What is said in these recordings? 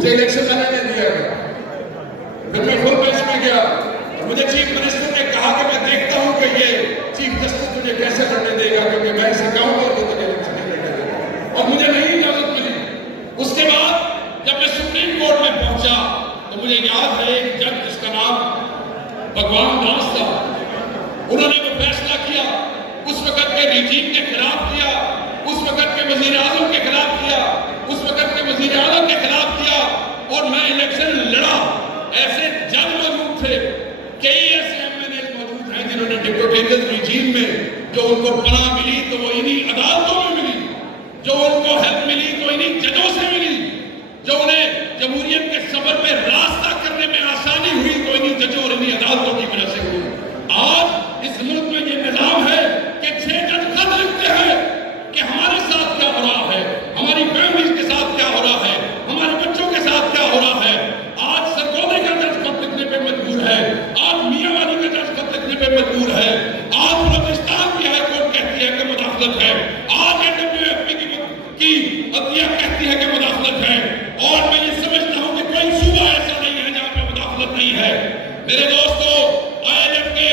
مجھے الیکشن لڑنے نہیں دیا گیا. پھر میں فل بینچ میں گیا اور مجھے چیف منسٹر نے کہا کہ میں دیکھتا ہوں کہ یہ چیف جسٹس مجھے کیسے لڑنے دے گا, کیونکہ میں اسے کہوں گا تو تجھے الیکشن نہیں لڑنے دے گا. اور مجھے نہیں اجازت ملی. اس کے بعد جب میں سپریم کورٹ میں پہنچا تو مجھے یاد ہے ایک جج جس کا نام بھگوان داس تھا, انہوں نے وہ فیصلہ کیا, اس وقت کے رجیم کے خلاف کیا, اس وقت کے وزیر اعظم کے خلاف کیا, اس وقت کے وزیر اعظم کے خلاف کیا, اور میں الیکشن لڑا. ایسے جج موجود تھے, کئی ایسے MNAs موجود ہیں جنہوں نے ڈکٹیٹریٹ رجیم میں جو ان کو پناہ ملی تو وہ انہی عدالتوں میں ملی, جو ان کو ہیلپ ملی تو انہی ججوں سے ملی, جو انہیں جمہوریت کے سفر میں راستہ کرنے میں آسانی ہوئی تو انہی ججوں اور انہی عدالتوں کی وجہ سے ہوئی. آج اس ملک میں یہ نظام ہے کہ 6 جج خط لکھتے ہیں کہ ہمارے ساتھ کیا ہو رہا ہے, ہماری فیملیز کے ساتھ کیا ہو رہا ہے, ہمارے بچوں کے ساتھ کیا ہو رہا ہے. آج سرگودے کا جج خط لکھنے پہ مجبور ہے, آج میاں والی کا جج خط لکھنے پہ مجبور ہے, آج بلوچستان کی ہائی کورٹ کہتی ہے کہ مداخلت ہے, آج AWFP کی عدلیہ کہتی ہے کہ مداخلت ہے, اور میں یہ سمجھتا ہوں کہ کوئی صوبہ ایسا نہیں ہے جہاں پہ مداخلت نہیں ہے. میرے دوستو, ILF کے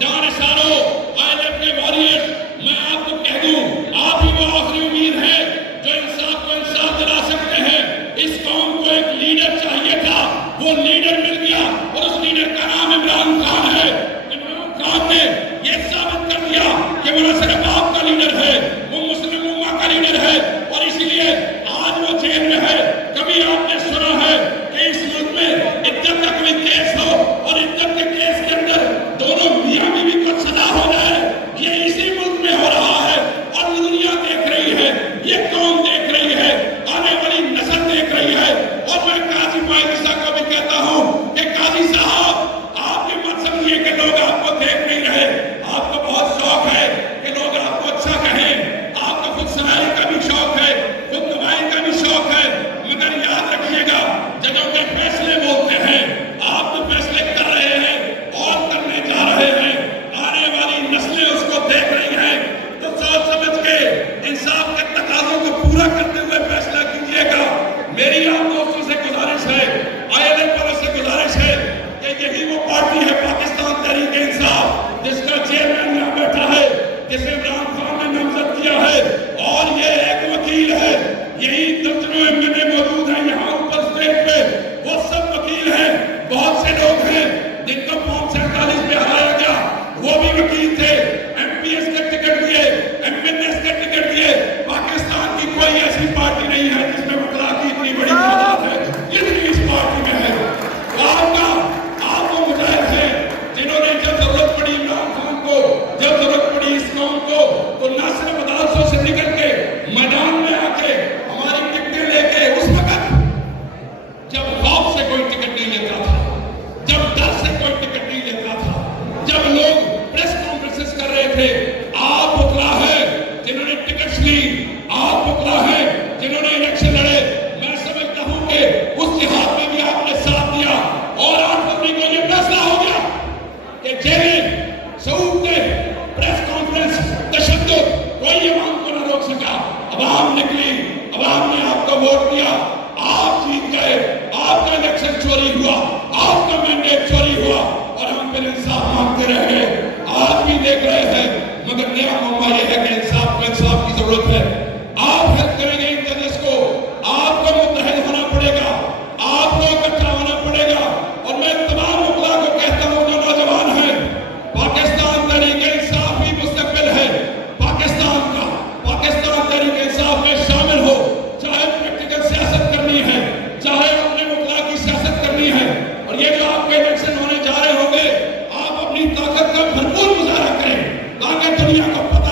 جانشینوں, ILF کے واریئرز, میں آپ کو کہہ دوں, آپ ہی وہ آخری امید ہے جو انصاف کو انصاف دلا سکتے ہیں. اس قوم کو ایک لیڈر چاہیے تھا, وہ لیڈر مل گیا, اور اس لیڈر کا نام عمران خان ہے. عمران خان نے یہ ثابت کر دیا کہ وہ نہ صرف آپ کا لیڈر ہے, وہ مسلم امہ کا لیڈر ہے, اور اسی لیے آج وہ جیل میں ہے. کبھی آپ نے سنا ہے کہ اس ملک میں عدت کا کوئی کیس ہو اور عدت کے کیس کے اندر دونوں میاں بیوی کو سزا ہو جائے؟ یہ اسی ملک میں ہو رہا ہے, اور دنیا دیکھ رہی ہے, یہ قوم دیکھ رہی ہے, آنے والی نسل دیکھ رہی ہے. اور میں قاضی فائز کو بھی کہتا ہوں کہ قاضی صاحب, آپ یہ مت سمجھیے کہ لوگ آپ کو دیکھ نہیں رہے. آپ کو بہت شوق ہے کہ لوگ آپ کو اچھا کہیں, آپ کو خود سنائی کا بھی شوق ہے, خود نمائی کا بھی شوق ہے, مگر یاد رکھیے گا ججوں کے فیصلے بولتے ہیں. آپ تو فیصلے کر رہے ہیں اور کرنے جا رہے ہیں, آنے والی نسلیں اس کو دیکھ رہی ہیں. تو سوچ سمجھ کے انصاف کے تقاضوں کو پورا کرتے ہوئے فیصلہ کیجیے گا. میری آپ دوستوں سے گزارش ہے, ILF والوں سے گزارش ہے کہ یہی وہ پارٹی ہے پاکستان تحریک انصاف جس کا چیئرمین یہاں بیٹھا ہے, جسے عمران خان نے نامزد کیا ہے, اور یہ ایک وکیل ہے. یہی درجنوں MNA موجود ہیں یہاں اوپر اسٹیج پہ, وہ سب وکیل ہیں. بہت سے لوگ ہیں جن کو فارم 47 میں ہرایا گیا, وہ بھی وکیل تھے. MPS کے ٹکٹ دیے, MNS کے ٹکٹ دیے. پاکستان کی کوئی ایسی پارٹی نہیں ہے جس میں وکلا کی اتنی بڑی تعداد ہے جتنی اس پارٹی میں ہے. آپ وہ مجاہد ہیں جنہوں نے جب ضرورت پڑی عمران خان کو, جب ضرورت پڑی اس قوم کو, تو نہ صرف عدالتوں سے نکل کے میدان میں آ کے ہماری ٹکٹیں لے کے, اس وقت جب خوف سے کوئی ٹکٹ نہیں لیتا تھا, جب ڈر سے کوئی ٹکٹ نہیں لیتا تھا, جب لوگ پریس کانفرنسز کر رہے تھے, آپ وکلا ہے جنہوں نے ٹکٹس لی, آپ وکلا ہے جنہوں نے الیکشن لڑے. میں سمجھتا ہوں کہ اس جہاد میں بھی آپ نے ساتھ دیا, اور 8 فروری کو یہ فیصلہ ہو گیا کہ جیلیں, سعودتیں, پریس کانفرنس, تشدد, کوئی عوام کو نہ روک سکا. عوام نکلی, عوام نے آپ کو ووٹ دیا, آپ جیت گئے, آپ کا الیکشن چوری ہوا, آپ کا مینڈیٹ چوری ہوا, اور ہم پھر انصاف مانگتے رہ گئے. آج بھی دیکھ رہے ہیں, مگر نیا معاملہ یہ ہے کہ انصاف کی ضرورت ہے. آپ ہیلپ کریں گے ان ججز کو, آپ کو متحد ہونا پڑے گا, آپ کو اکٹھا ہونا پڑے گا. اور میں تمام وکلا کو کہتا ہوں جو نوجوان ہیں, پاکستان تحریک انصاف ہی مستقبل ہے پاکستان کا. پاکستان تحریک انصاف میں شامل ہو, چاہے پریکٹیکل سیاست کرنی ہے, چاہے اپنے وکلا کی سیاست کرنی ہے. اور یہ جو آپ کے الیکشن ہونے جا رہے ہوں گے, آپ اپنی طاقت کا بھرپور مظاہرہ کریں تاکہ دنیا کو پتہ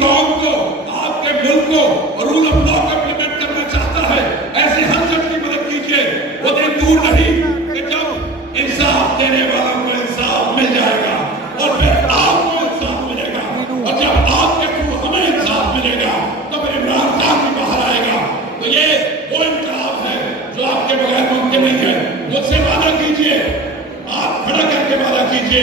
قوم کو, آپ کے ملک کو رول آف لا کو امپلیمنٹ کرنا چاہتا ہے, ایسے ہر شخص کی مدد کیجیے. وہ دن دور نہیں کہ جب انصاف دینے والوں کو انصاف مل جائے گا اور پھر آپ کو انصاف ملے گا, اور جب آپ کے تھرو ہمیں انصاف ملے گا تو پھر عمران خان بھی باہر آئے گا. تو یہ وہ انقلاب ہے جو آپ کے بغیر ممکن نہیں ہے. مجھ سے وعدہ کیجیے, آپ کھڑا کر کے وعدہ کیجیے,